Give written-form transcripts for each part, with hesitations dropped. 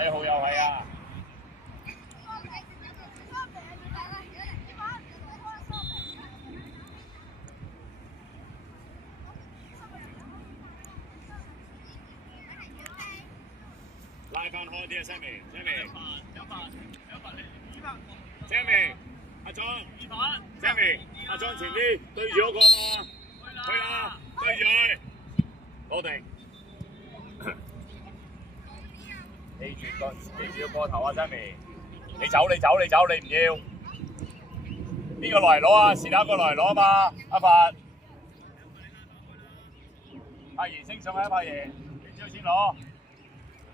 禮號又係啊！拉翻開啲啊 ，Sammy，Sammy，Sammy，阿莊 ，Sammy，阿莊前啲對住嗰個嘛，去啦，對住佢，攞定。記住個頭啊 ，Sammy，你走，你唔要。邊個落嚟攞啊？是但一個落嚟攞啊嘛，阿發。阿爺升上去啊，阿爺，你之後先攞。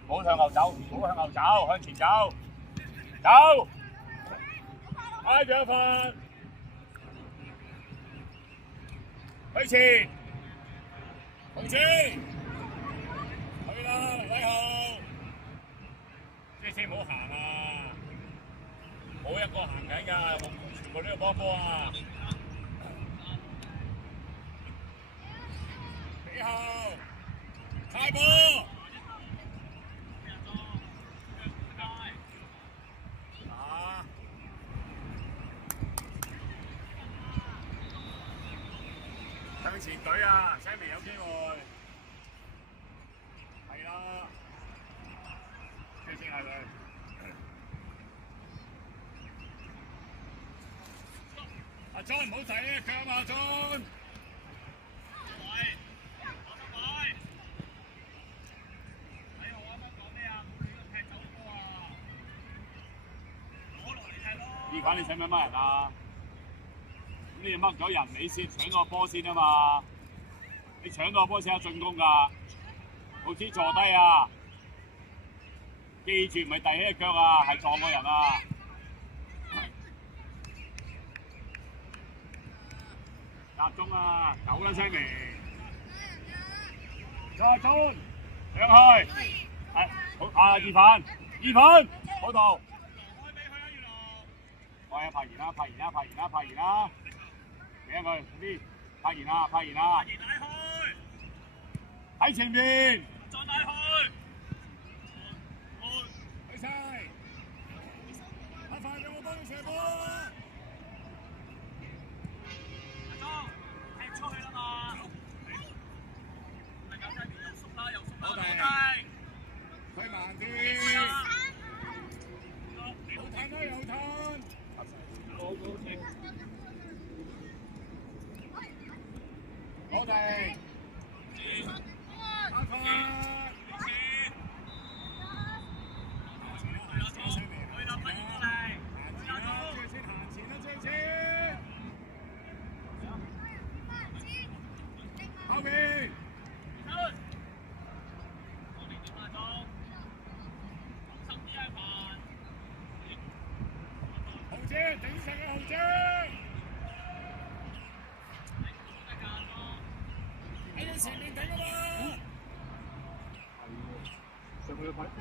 唔好向後走，向前走，走，挨住一份，向前，紅線，去啦，禮號，先唔好行啊，冇一個行緊㗎，全部都要幫波啊，尾後，快波！向前隊啊 ，Sammy 有機會，係啦，先係佢。阿莊唔好睇啊，腳啊，阿莊。呢款你使唔使乜人啊？咁你掹咗人，你先搶到個波先啊嘛！你搶到個波先有進攻㗎，好似坐低啊！記住唔係遞起隻腳啊，係撞個人啊！集中啊，走啦 Sammy！ 再進，上去，係好啊！意粉，好度。喂，拍完啦！俾佢啲拍完啦！喺前面，再帶去，去晒，阿快俾我幫你射波啊！阿莊，踢出去啦嘛！大家睇邊又縮啦，好低，推慢啲，有褪。好地，阿發，後邊，豪姐頂實啊，豪姐！喺前面頂啊嘛！上去快啲啦！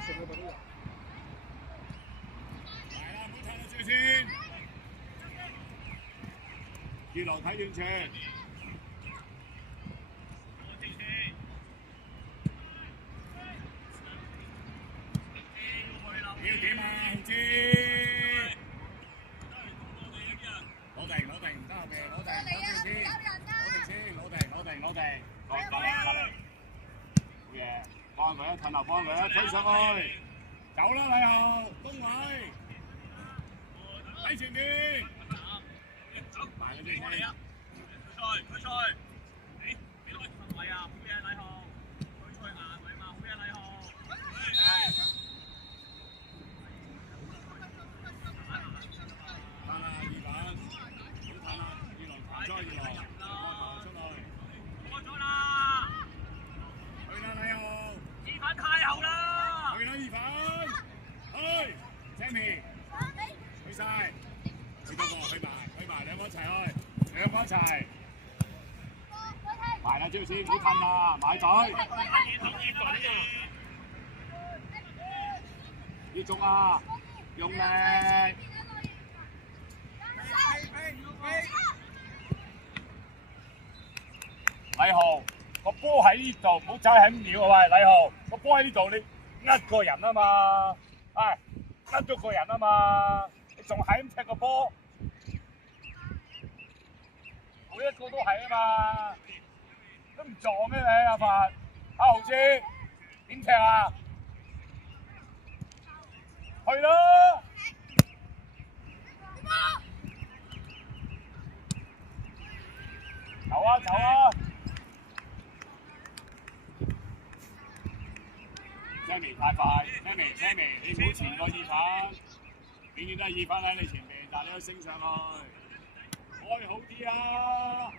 係啦，唔好睇到最先。二樓睇斷場。要點啊，豪姐？攞定，唔得後邊，攞定先，攞定。過嚟，好嘢，幫佢一褪後幫佢一推上去，走啦禮後，東偉，喺前面，慢嗰啲先，退賽，俾落去位啊，好嘢禮後，退賽硬位嘛，好嘢禮後，Sammy， 去晒，去埋，兩個一齊去，埋啦，朱先，唔好褪啦，買隊，要中啊，用力，禮豪，個波喺呢度，唔好走喺秒啊喂，禮豪，個波喺呢度，你呃個人啊嘛。係甩咗個人啊嘛，你仲係咁踢個波，每一個都係啊嘛，都唔撞嘅你阿發，阿豪志點踢啊？去咯！走啊走啊 ！Sammy 太快 ，Sammy 你唔好前個意粉，永遠都係意粉喺你前面，但係你都升上去，開好啲啊！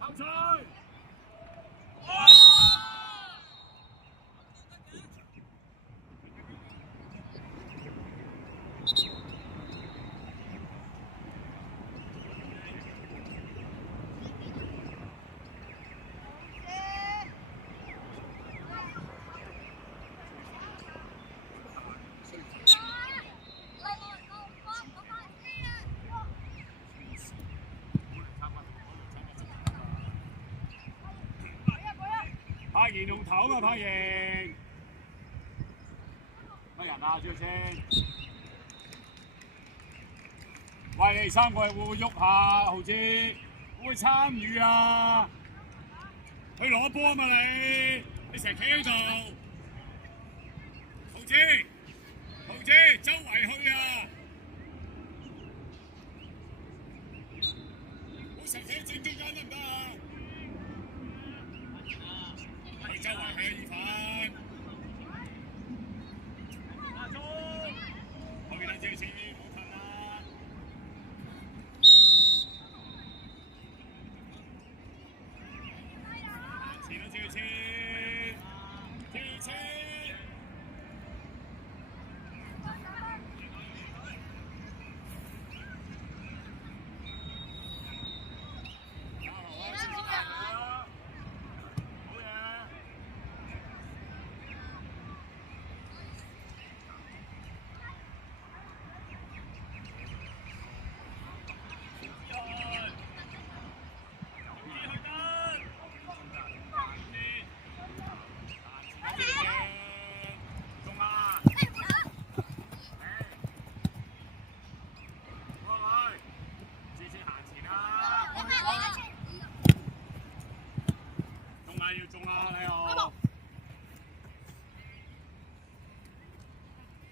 後賽。柏賢用頭啊嘛，柏賢乜人啊？朱先，喂，你三個會唔會喐下？豪志會唔會參與啊？去攞波啊嘛你成日企喺度，豪志，周圍去啊！好成企喺正中間得唔得啊？周圍去意粉，阿忠，後面兩隻先，唔好褪啦。前兩隻先，要中啦，禮豪！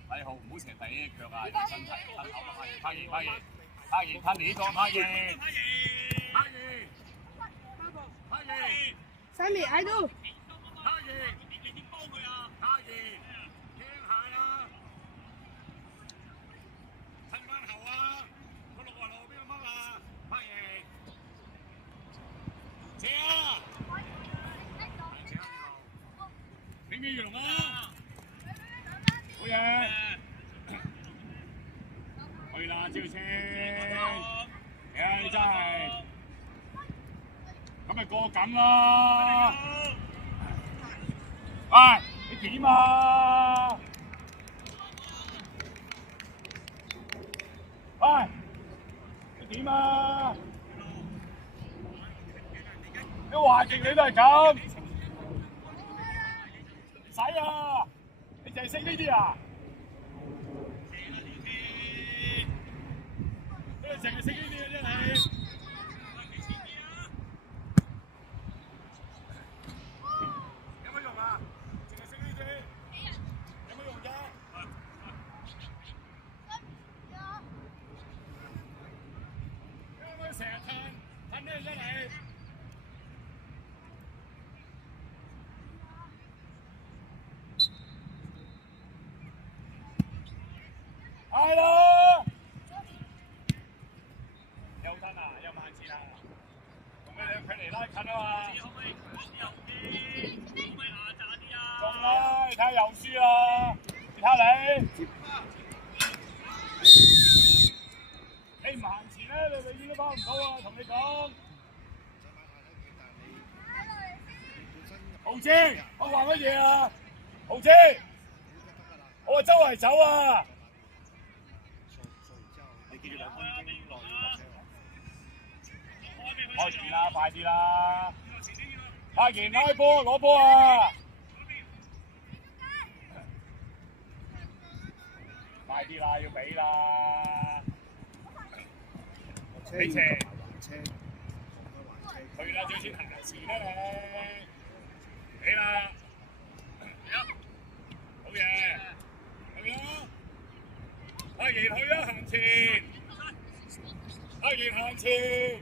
禮豪唔好成日第一腳啊，有身體，身口都拍完，褪呢個拍完。Sammy 喺度。拍完，你點幫佢啊？拍完，聽下啦，褪翻後啊！個六啊路邊個掹啊？拍完，射啊！點解要龍啊？好嘢！去啦，趙青！你真係咁咪過緊啦！喂，你點啊？喂，你點啊？你話極你都係咁。使啊！你淨係識呢啲啊？你淨係識呢啲嘅啫你。有乜用啊？淨係識呢啲，有乜用啫？點解成日褪咩啫你？係啦，又吞啊，又慢線啊，同佢哋距離拉近啊嘛。可唔可以牙炸啲啊？中啦，你睇下又輸啦，你睇下你唔行前咧，你永遠都跑唔到啊！同你講。豪志，我話乜嘢啊？豪志，我話周圍走啊！開住啦，快啲啦！柏賢開波，攞波啊！快啲啦，要俾啦！俾斜，去啦，最先行前啦你，俾啦，好嘢，去啦！阿賢去啦，行前，阿賢行前。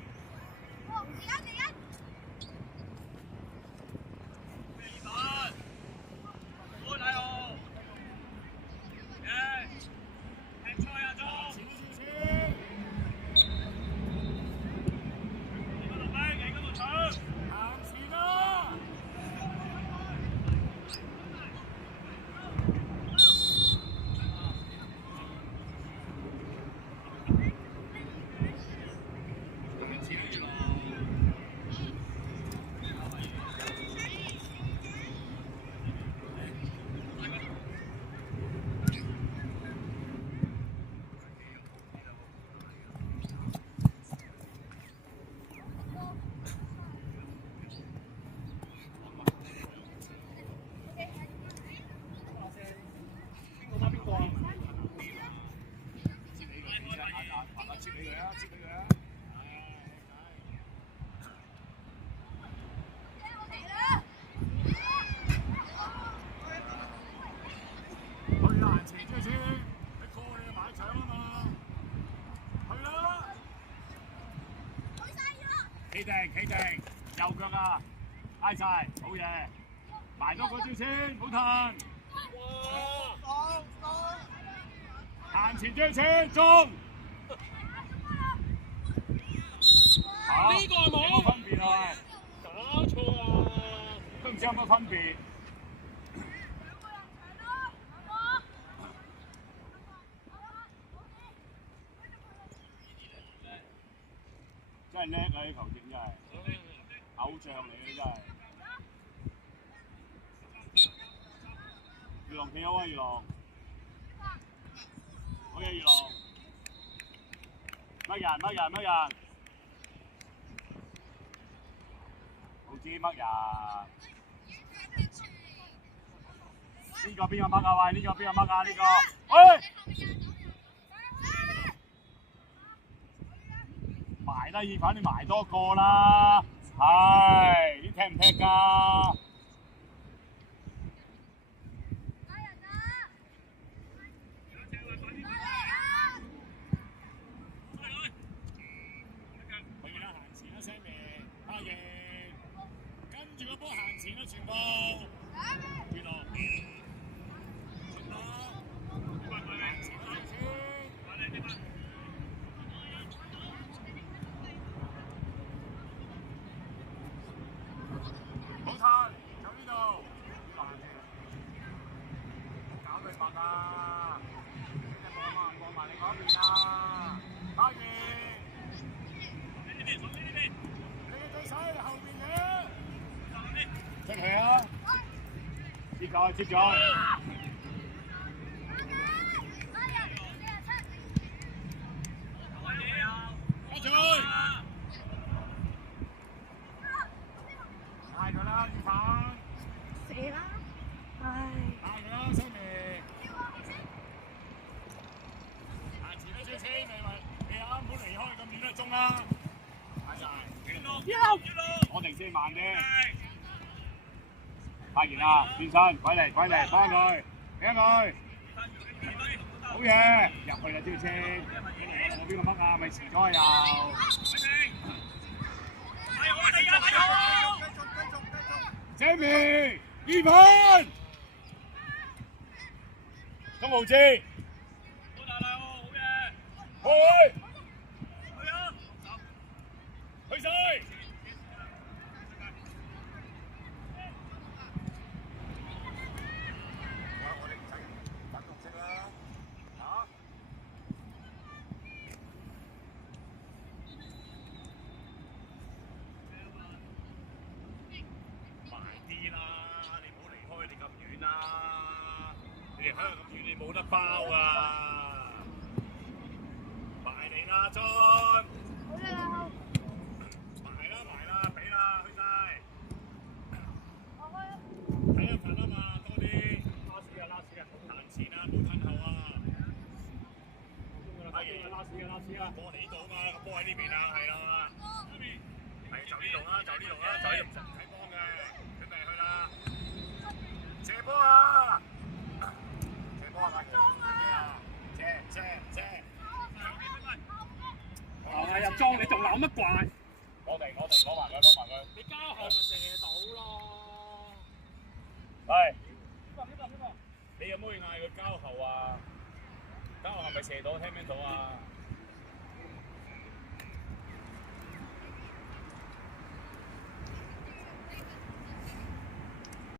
企定，企定，右腳啊，挨晒，好嘢，埋多個招先，唔好褪。行前張先，中。呢個冇。有冇分別啊？搞錯啊！都唔知有乜分別。真係叻啊！啲球員真係偶像嚟嘅真係。魚龍企好啊！魚龍，好嘢魚龍。乜人？乜人？乜人？唔知乜人？呢個邊個乜啊？喂，呢個邊個乜啊？呢個，喂！埋啦，意反你埋多個啦，係，你踢唔踢㗎？去啦，行前啦 ，Sammy， 阿爺，跟住個波行前啦，全部，邊度？全部，行前啦，先。冇錯，就呢度。搞對白啊！望埋你嗰邊啊！阿源，你嘅對手後邊嘅，出去啊！接咗，接咗。開嘴！嗌佢啦，雨凡。死啦！唉。嗌佢啦 ，Sammy。行前啦，小青，你啱好離開咁遠啦，中啦。嗌晒。我哋先慢啲。發現啦，轉身，鬼嚟，幫佢，俾佢。好嘢，入去啦，小青。我邊個乜啊？咪遲咗又。Jamie， 二盤，鍾浩志，去晒，我哋等綠色啦，嚇！喺度咁遠，你冇得包啊！埋嚟啦，俊！埋啦，俾啦，去晒！睇一份啊嘛，多啲！拉屎啊！好彈前啊，冇褪後啊！波喺度啊嘛，個波喺呢邊啊，係啦。係就呢度啦，就呢度啦，就呢度唔使幫嘅，準備去啦。射波啊！射波啊！射！入莊，你仲扭乜怪？攞埋佢。你交後咪射到咯。喂，你有冇去嗌佢交後啊？交後係咪射到？聽唔聽到啊？